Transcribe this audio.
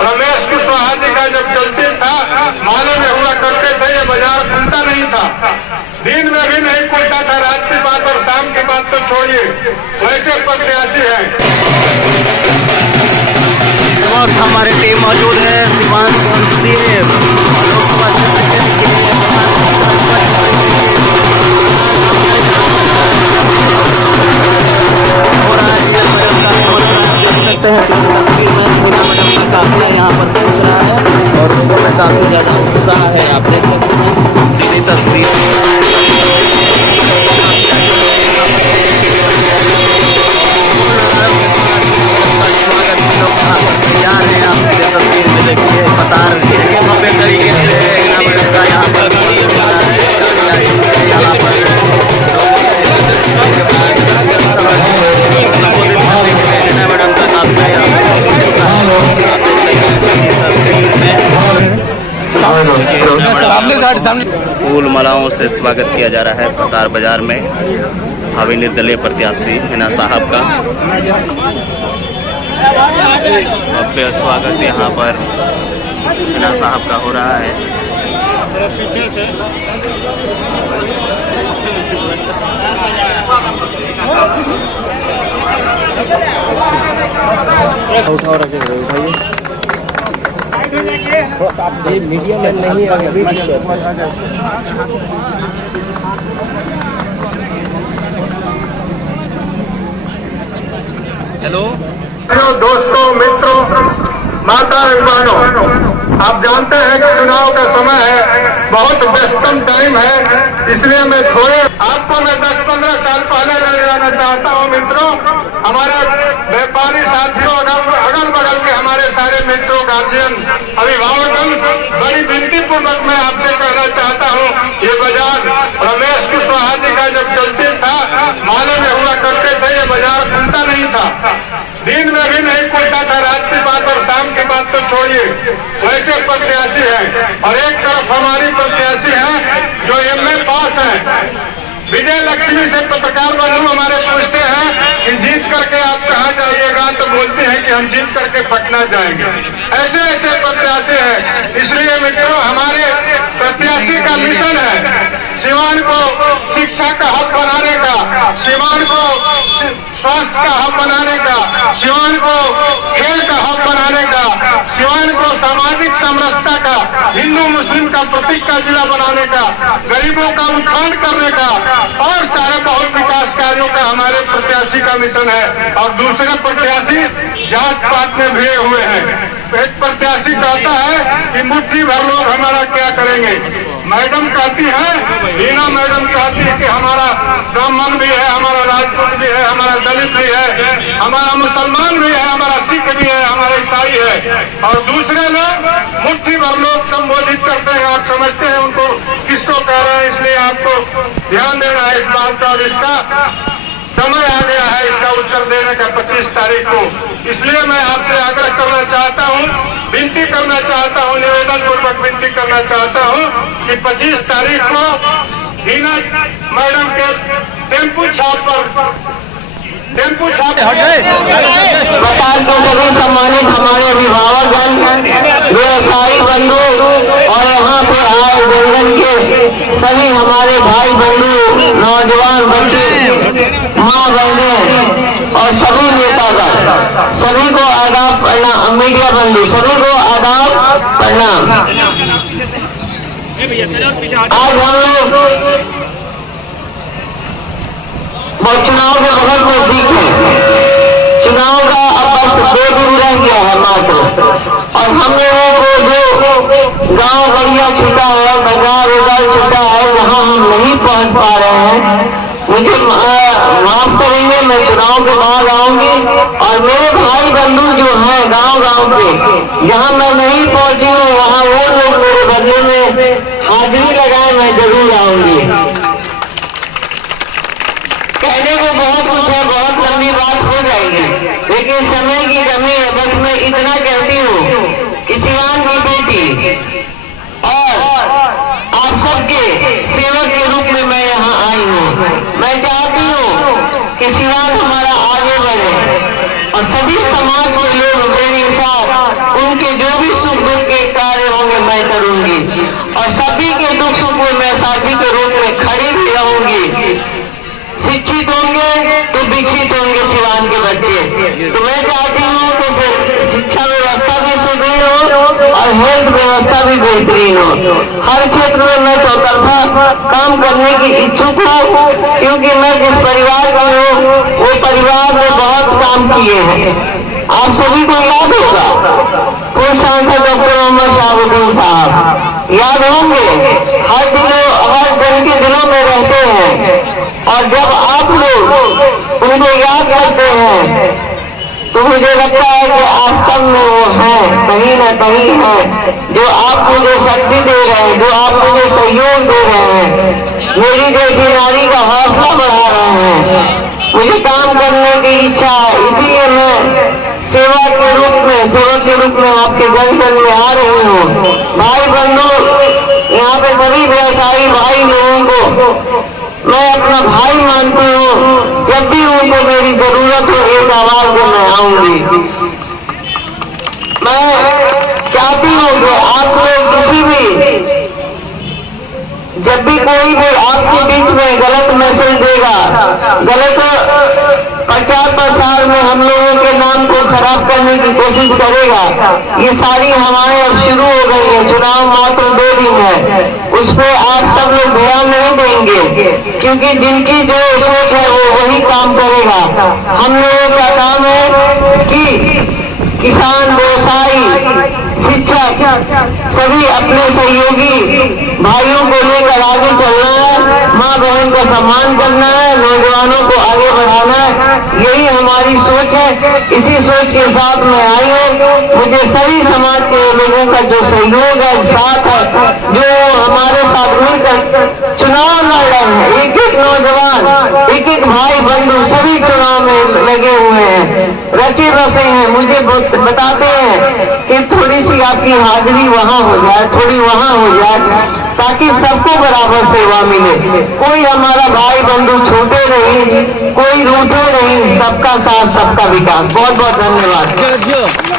रमेश कुशवाहा जी का जब चलती था, माले में हुआ करते थे, ये बाजार खुलता नहीं था, दिन में भी नहीं खुलता था, रात की बात और शाम की बात तो छोड़िए, वैसे प्रत्याशी है। इस वक्त हमारी टीम मौजूद है सीवान संसदीय लोकसभा क्षेत्र के सकते हैं तस्वीर में पूरा मैडम का काफिला यहाँ पर पहुँच रहा है और लोगों में काफी ज्यादा उत्साह है। आप देख सकते हैं सीधी तस्वीर स्वागत लोग यहाँ पर तैयार हैं। आप ये तस्वीर में देखिए कतार भव्य तरीके से मैडम का यहाँ पर फूल मालाओं से स्वागत किया जा रहा है कतार बाजार में भावी निर्दलीय प्रत्याशी हिना साहब का भव्य स्वागत यहाँ पर हिना साहब का हो रहा है। उठाओ रखे उठाइए मीडिया में नहीं अभी हेलो दोस्तों, मित्रों, माता बहनों, आप जानते हैं कि चुनाव का समय है, बहुत व्यस्तम टाइम है, इसलिए मैं थोड़े आपको मैं 10-15 साल पहले ले जाना चाहता हूं। मित्रों, हमारे व्यापारी साथियों, अगल बगल के हमारे सारे मित्रों, गार्जियन, अभिभावकगण, बड़ी विनती पूर्वक मैं आपसे कहना चाहता हूं, ये बाजार रमेश कुशवाहा जी का जब चलती था, माले में हुआ करते थे, ये बाजार खुलता नहीं था, दिन में भी नहीं खुलता था, रात की बात और शाम की बात तो छोड़िए, वैसे प्रत्याशी है। और एक तरफ हमारी प्रत्याशी है जो एमए पास है, विजय लक्ष्मी से पत्रकार बंधु हमारे पूछते हैं कि जीत करके आप कहाँ जाइएगा, तो बोलते हैं कि हम जीत करके पटना जाएंगे। ऐसे ऐसे प्रत्याशी हैं। इसलिए मित्रों, हमारे प्रत्याशी का मिशन है सीवान को शिक्षा का हब बनाने का, सीवान को स्वास्थ्य का हब बनाने का, सीवान को खेल का हब बनाने का, सीवान को सामाजिक समरसता का, हिंदू मुस्लिम का प्रतीक का जिला बनाने का, गरीबों का उत्थान करने का और सारे बहुत विकास कार्यों का हमारे प्रत्याशी का मिशन है। और दूसरे प्रत्याशी जात पात में भिड़े हुए हैं। एक प्रत्याशी कहता है कि मुट्ठी भर लोग हमारा क्या करेंगे, मैडम कहती है, हीना मैडम कहती है कि हमारा ब्राह्मण भी है, हमारा राजपूत भी है, हमारा दलित भी है, हमारा मुसलमान भी है, हमारा सिख भी है, हमारा ईसाई है। और दूसरे लोग मुट्ठी भर लोग संबोधित करते हैं। आप समझते हैं उनको किसको कह रहे हैं, इसलिए आपको ध्यान देना है इस बात का। और इसका समय आ गया है इसका उत्तर देने का 25 तारीख को। इसलिए मैं आपसे आग्रह करना चाहता हूं, विनती करना चाहता हूं, निवेदन पूर्वक विनती करना चाहता हूं कि 25 तारीख को हीना मैडम के टेम्पू छाप बताल को सभी सम्मानित हमारे अभिभावकगण, व्यवसायी बंधु और यहाँ पे आए जंगल के सभी हमारे भाई बंधु, नौजवान बच्चे, माँ बहनें और सभी नेतागण, सभी को आदाब प्रणाम। मीडिया बंधु सभी को आदाब प्रणाम। आज हम लोग चुनाव के बहुत नजदीक है। चुनाव का अब बस 2 दिन रह गया है मात्र। और हम लोगों को जो गांव गलियां छूटा है, बाजार उजार छूटा है, जहां हम नहीं पहुंच पा रहे हैं, मुझे माफ करेंगे। मैं चुनाव के बाद आऊंगी और मेरे भाई बंधु जो हैं गांव पे, जहां मैं नहीं पहुंची हूँ, वहां वो लोग मेरे बदले में हाजिरी लगाए, मैं जरूर आऊंगी। कहने को बहुत कुछ है, बहुत लंबी बात हो जाएगी, लेकिन समय की कमी है। बस मैं इतना कहती हूँ कि सीवान की बेटी और आप सबके सेवक के रूप में मैं यहाँ आई हूँ। मैं चाहती हूँ कि सीवान हमारा आगे बढ़े और सभी समाज के लोग मेरे साथ उनके और सभी के दुख सुख में मैं साथी के रूप में खड़ी भी रहूंगी। शिक्षित होंगे तो विकसित होंगे सिवान के बच्चे। तो मैं चाहती हूँ कि शिक्षा व्यवस्था भी सुदृढ़ हो और हेल्थ व्यवस्था भी बेहतरीन हो। हर क्षेत्र में मैं चौतरफा काम करने की इच्छुक हूँ, क्योंकि मैं जिस परिवार की हूँ वो परिवार में बहुत काम किए हैं। आप सभी को याद होगा पूर्व सांसद डॉक्टर मोहम्मद शहाबुद्दीन साहब, याद होंगे। हर जन के दिलों में रहते हैं, और जब आप लोग उनको याद करते हैं तो मुझे लगता है कि आप सब में वो हैं, कहीं ना कहीं हैं, जो आप मुझे शक्ति दे रहे हैं, जो आप मुझे सहयोग दे रहे हैं, मेरी जैसी नारी का हौसला बढ़ा रहे हैं। मुझे काम करने की इच्छा है, इसीलिए मैं सेवक के रूप में आपके जन जन में आ रही हूँ। भाई बंधु, यहाँ पे सभी व्यवसायी भाई लोगों को मैं अपना भाई मानती हूँ। जब भी उनको मेरी जरूरत हो एक आवाज में मैं आऊंगी। मैं चाहती हूँ कि आप लोग किसी भी, जब भी कोई भी आपके बीच में गलत मैसेज देगा, गलत प्रचार प्रसार में हम लोगों के नाम को खराब करने की कोशिश करेगा, ये सारी हवाएं अब शुरू हो गई है। चुनाव मात्र 2 दिन है, उस पर आप सब लोग ध्यान नहीं देंगे, क्योंकि जिनकी जो सोच है वो वही काम करेगा। हम लोगों का काम है कि किसान, व्यवसायी, शिक्षक सभी अपने सहयोगी भाइयों को लेकर आगे चलना है, माँ बहन का सम्मान करना है, नौजवानों को आगे बढ़ाना है। यही हमारी सोच है। इसी सोच के साथ में आई हूँ। मुझे सभी समाज के लोगों का जो सहयोग है, साथ है, जो हमारे साथ मिलकर चुनाव लड़ रहे हैं, एक एक नौजवान, एक एक भाई बंधु सभी चुनाव में लगे हुए हैं, रचे बसे हैं। मुझे बताते हैं कि थोड़ी सी आपकी हाजिरी वहाँ हो जाए, थोड़ी वहाँ हो जाए, ताकि सबको बराबर सेवा मिले। कोई हमारा भाई बंधु छूटे नहीं, कोई रूठे नहीं, सबका साथ सबका विकास। बहुत बहुत धन्यवाद।